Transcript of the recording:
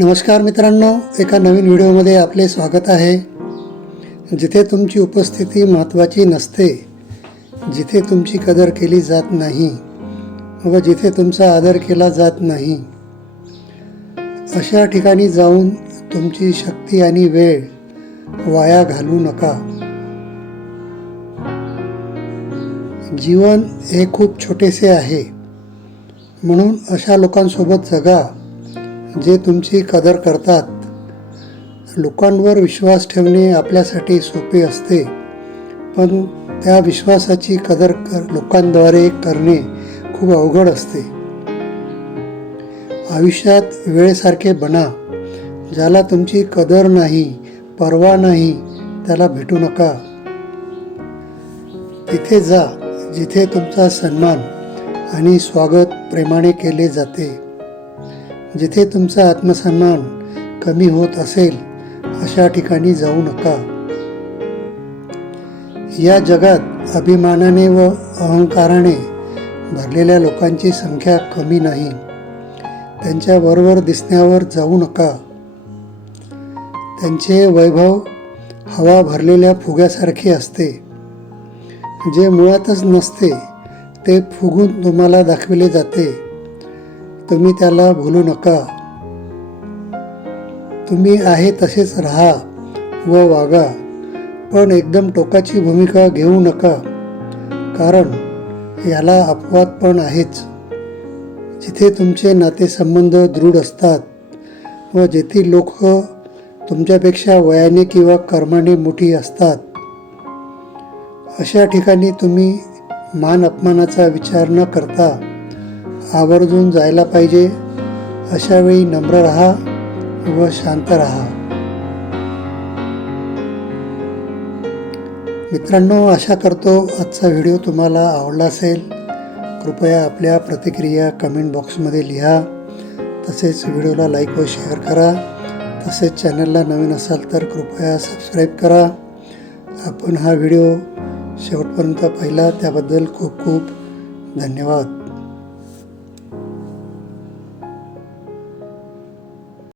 नमस्कार मित्रांनो एका नवीन व्हिडिओमध्ये आपले स्वागत आहे. जिथे तुमची उपस्थिती महत्त्वाची नसते जिथे तुमची कदर केली जात नाही व जिथे तुमचा आदर केला जात नाही अशा ठिकाणी जाऊन तुमची शक्ती आणि वेळ वाया घालू नका. जीवन हे खूप छोटेसे आहे. म्हणून अशा लोकांसोबत जगा. जे तुमची कदर करतात. लोकांवर विश्वास ठेवणे आपल्यासाठी सोपे असते. पण त्या विश्वासाची कदर कर लोकांद्वारे करणे खूप अवघड असते. आयुष्यात वेळेसारखे बना. ज्याला तुमची कदर नाही परवा नाही त्याला भेटू नका. तिथे जा जिथे तुमचा सन्मान आणि स्वागत प्रेमाने केले जाते. जिथे तुमचा आत्मसन्मान कमी होत असेल अशा ठिकाणी जाऊ नका. या जगात अभिमानाने व अहंकाराने भरलेल्या लोकांची संख्या कमी नाही. त्यांच्याबरोबर दिसण्यावर जाऊ नका. त्यांचे वैभव हवा भरलेल्या फुग्यासारखे असते. जे मुळातच नसते ते फुगून तुम्हाला दाखविले जाते. तुम्ही त्याला भूलू नका. तुम्ही आहे तसेच राहा व वागा पण एकदम टोकाची भूमिका घेऊ नका कारण याला अपवाद पण आहेच. जिथे तुमचे नातेसंबंध दृढ असतात व जेथील लोक तुमच्यापेक्षा वयाने किंवा कर्माने मोठी असतात अशा ठिकाणी तुम्ही मान अपमानाचा विचार न करता आवर्जून जायला पाहिजे. अशावेळी नम्र राहा व शांत राहा. मित्रांनो आशा करतो आजचा व्हिडिओ तुम्हाला आवडला असेल. कृपया आपल्या प्रतिक्रिया कमेंट बॉक्समध्ये लिहा. तसेच व्हिडिओला लाईक व शेअर करा. तसेच चॅनलला नवीन असाल तर कृपया सबस्क्राईब करा. आपण हा व्हिडिओ शेवटपर्यंत पाहिला त्याबद्दल खूप खूप धन्यवाद.